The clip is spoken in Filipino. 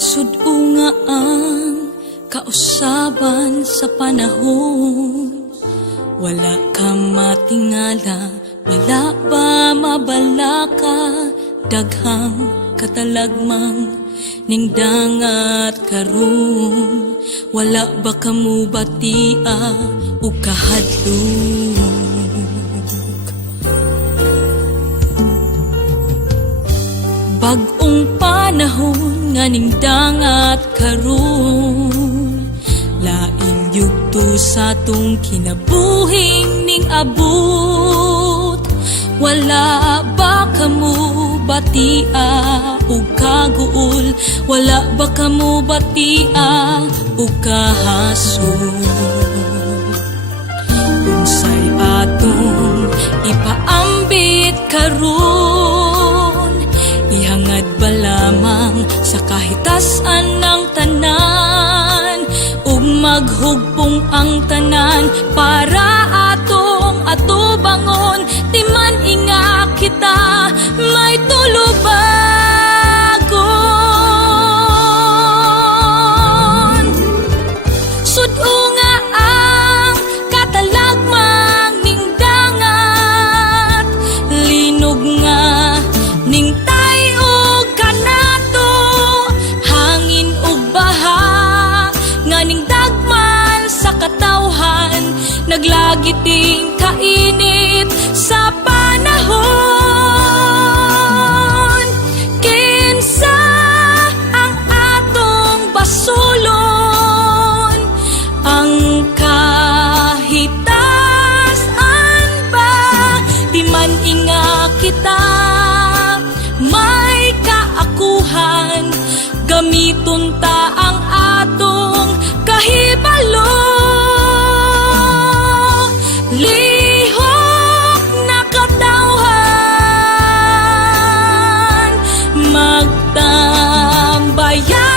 Sudo nga ang kausaban sa panahon, wala ka matingala, wala ba mabalaka, daghang katalagmang ning dangat karon, wala ba kamo batia o kahadlok. Bagong panahon nga ning dangat karon, lain yugto sa tong kinabuhing ning abot. Wala ba kamo batia o kaguol, wala ba kamo batia o kahasol. Unsay atong ipaambit karon, ihangad ba lamang sa kahitasan ng tanan, ug maghugpong ang tanan para atong atubangon. Di man inga kita may tulubagon. Sudo nga ang katalagmang ning dangat, linog nga ning tayo kanato, hangin ug baha nga ning dagman sa katawhan, naglagiting kainit sa panahon. Kinsa ang atong basulon, ang kahitasan ba? Di man inga kita may kaakuhan, gamiton ta ang atong kahibalo. Lihok na katawhan, magtambayan